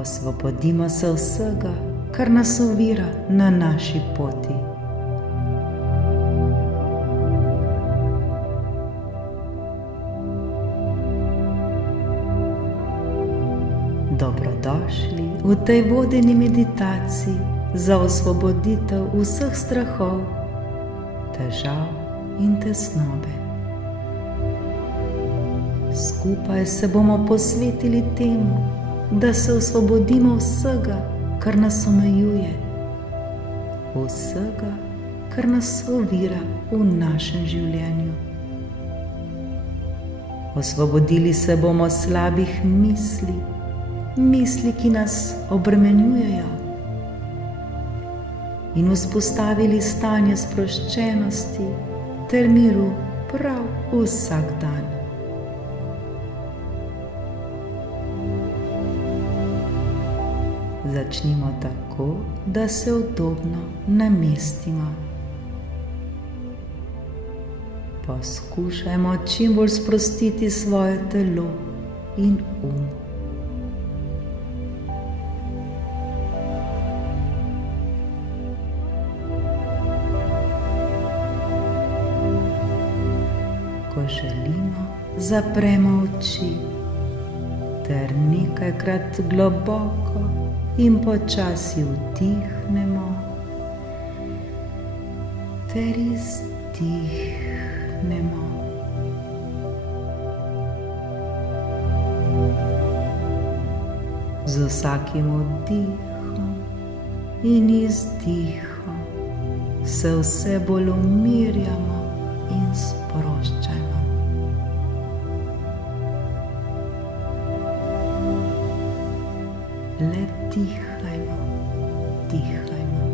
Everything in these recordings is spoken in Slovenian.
Osvobodimo se vsega, kar nas ovira na naši poti. Dobrodošli v tej vodeni meditaciji za osvoboditev vseh strahov, težav in tesnobe. Skupaj se bomo posvetili temu, da se osvobodimo vsega, kar nas omejuje, vsega, kar nas ovira v našem življenju. Osvobodili se bomo slabih misli, ki nas obremenjujejo, in vzpostavili stanje sproščenosti ter miru prav vsak dan. Začnimo tako, da se udobno namestimo. Poskušajmo čim bolj sprostiti svoje telo in Ko želimo, zapremo oči ter nekajkrat globoko in počasi vdihnemo ter izdihnemo. Z vsakim vdihom in izdihom se vse bolj umirjamo in sproščajmo. Le dihajmo, dihajmo.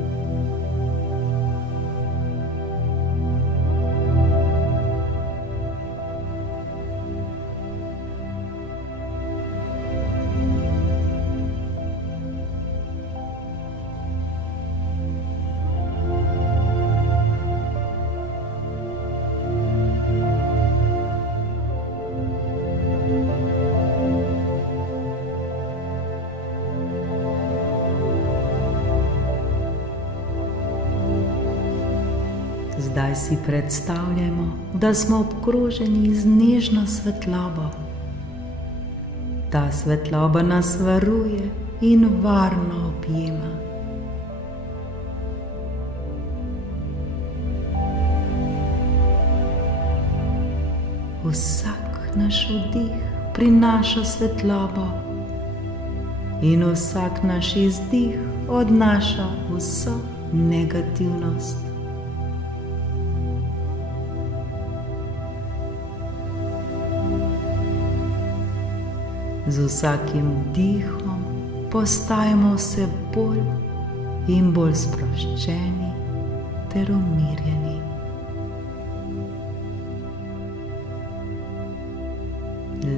Zdaj si predstavljamo, da smo obkroženi z nežno svetlobo. Ta svetloba nas varuje in varno objema. Vsak naš vdih prinaša svetlobo in vsak naš izdih odnaša vso negativnost. Z vsakim dihom postajamo vse bolj in bolj sproščeni ter umirjeni.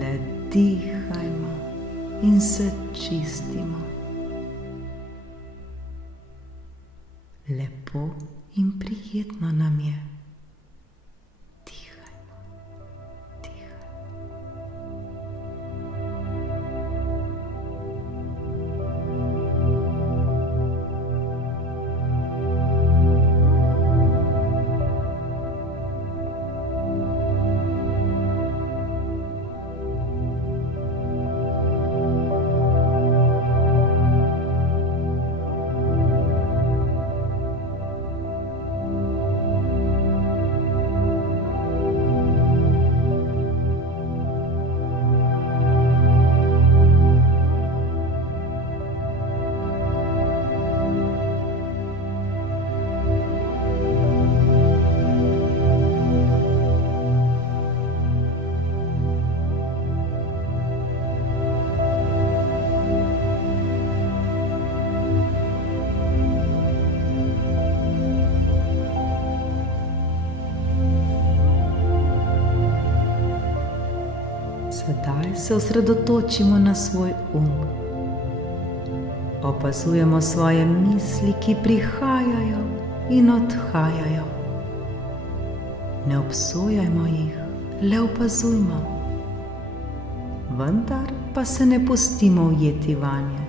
Le dihajmo in se čistimo. Lepo in prijetno nam je. Sedaj se osredotočimo na svoj Opazujemo svoje misli, ki prihajajo in odhajajo. Ne obsojajmo jih, le opazujmo. Vendar pa se ne pustimo ujeti vanje,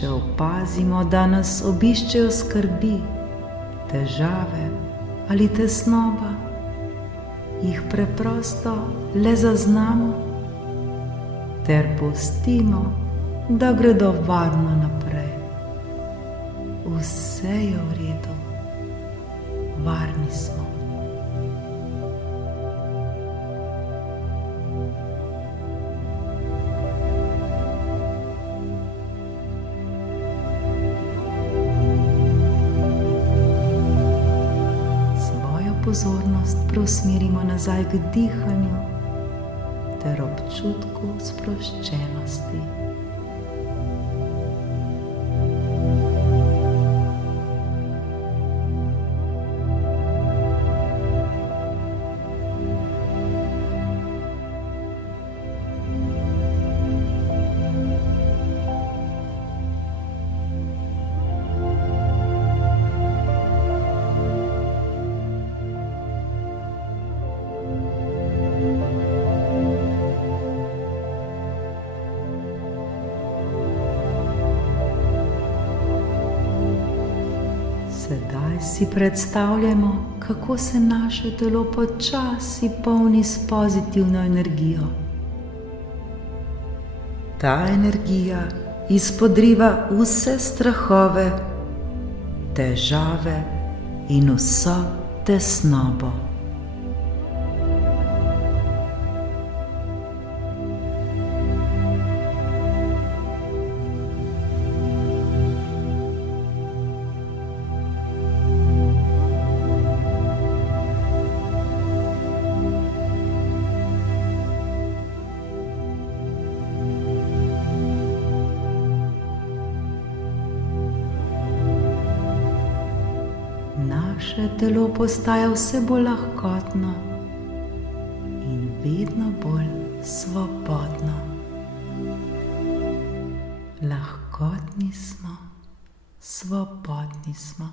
če opazimo, da nas obiščejo skrbi, težave ali tesnoba, jih preprosto le zaznamo ter pustimo, da gredo varno naprej. Vse je v redu, varni smo. Pozornost preusmerimo nazaj k dihanju ter občutku sproščenosti. Sedaj si predstavljamo, kako se naše telo počasi polni s pozitivno energijo. Ta energija izpodriva vse strahove, težave in vso tesnobo. Naše telo postaja vse bolj lahkotno in vedno bolj svobodno. Lahkotni smo, svobodni smo.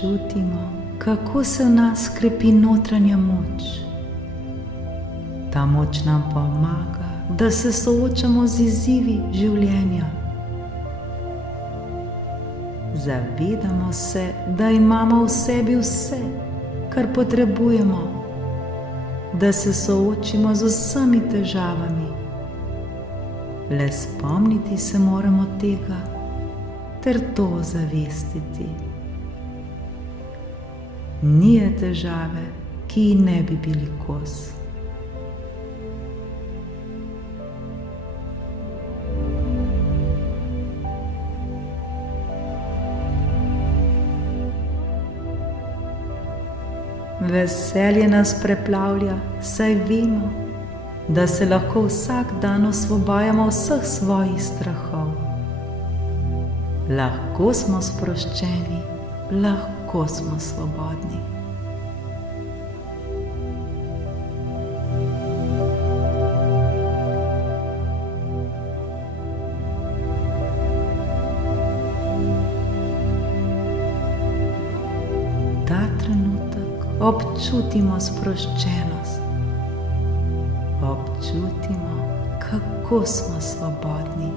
Čutimo, kako se v nas krepi notranja moč. Ta moč nam pomaga, da se soočamo z izzivi življenja. Zavedamo se, da imamo v sebi vse, kar potrebujemo, da se soočimo z vsemi težavami. Le spomniti se moramo tega ter to ozavestiti. Ni težave, ki ji ne bi bili kos. Veselje nas preplavlja, saj vemo, da se lahko vsak dan osvobajamo vseh svojih strahov. Lahko smo sproščeni, lahko smo svobodni. Ta trenutek občutimo sproščenost. Občutimo, kako smo svobodni.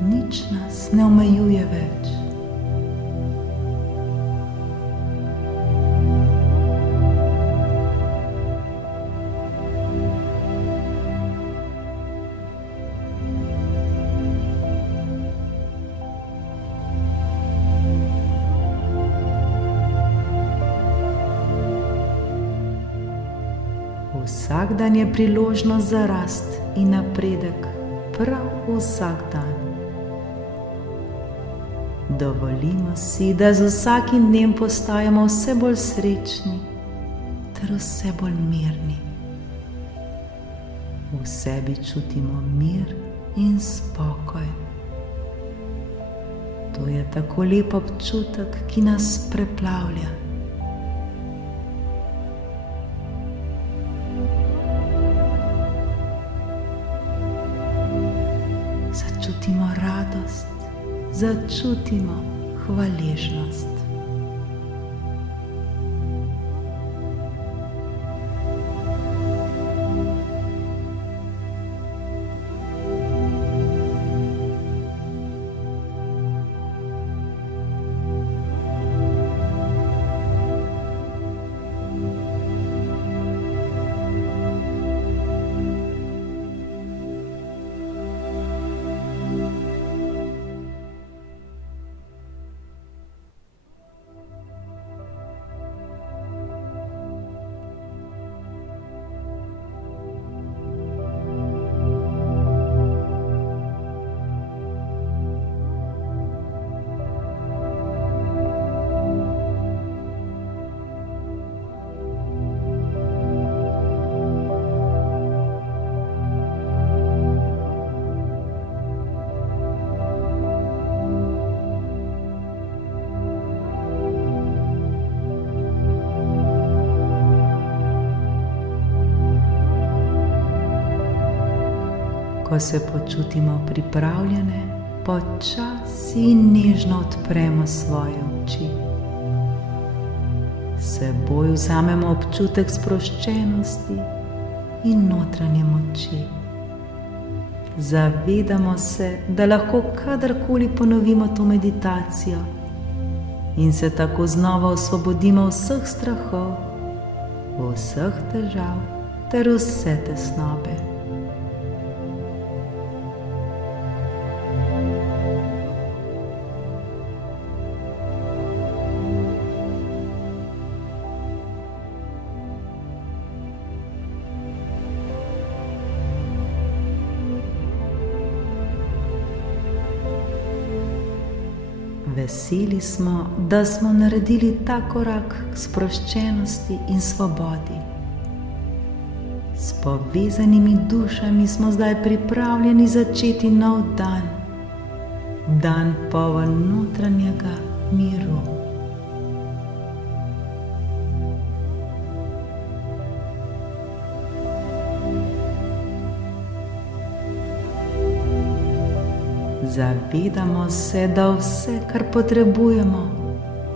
Nič nas ne omejuje več. Vsak dan je priložnost za rast in napredek, prav vsak dan. Dovolimo si, da z vsakim dnem postajamo vse bolj srečni ter vse bolj mirni. V sebi čutimo mir in spokoj. To je tako lep občutek, ki nas preplavlja. Začutimo radost, začutimo hvaležnost. Ko se počutimo pripravljene, počasi in nežno odpremo svoje oči. S seboj vzamemo občutek sproščenosti in notranje moči. Zavedamo se, da lahko kadarkoli ponovimo to meditacijo in se tako znova osvobodimo vseh strahov, vseh težav ter vse tesnobe. Veseli smo, da smo naredili ta korak k sproščenosti in svobodi. S povezanimi dušami smo zdaj pripravljeni začeti nov dan, dan poln notranjega miru. Zavedamo se, da vse, kar potrebujemo,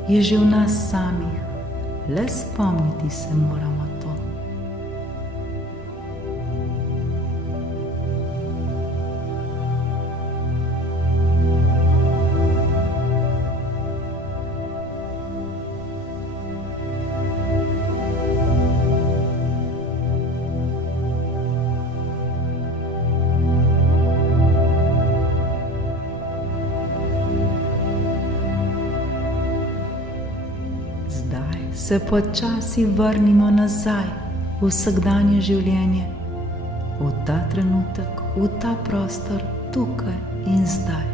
je že v nas samih, le spomniti se moramo to. Se počasi vrnimo nazaj v vsakdanje življenje, v ta trenutek, v ta prostor, tukaj in zdaj.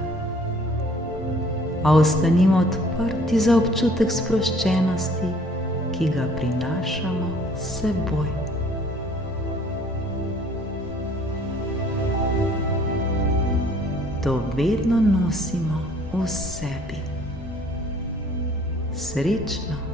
A ostanimo odprti za občutek sproščenosti, ki ga prinašamo s seboj. To vedno nosimo v sebi. Srečno!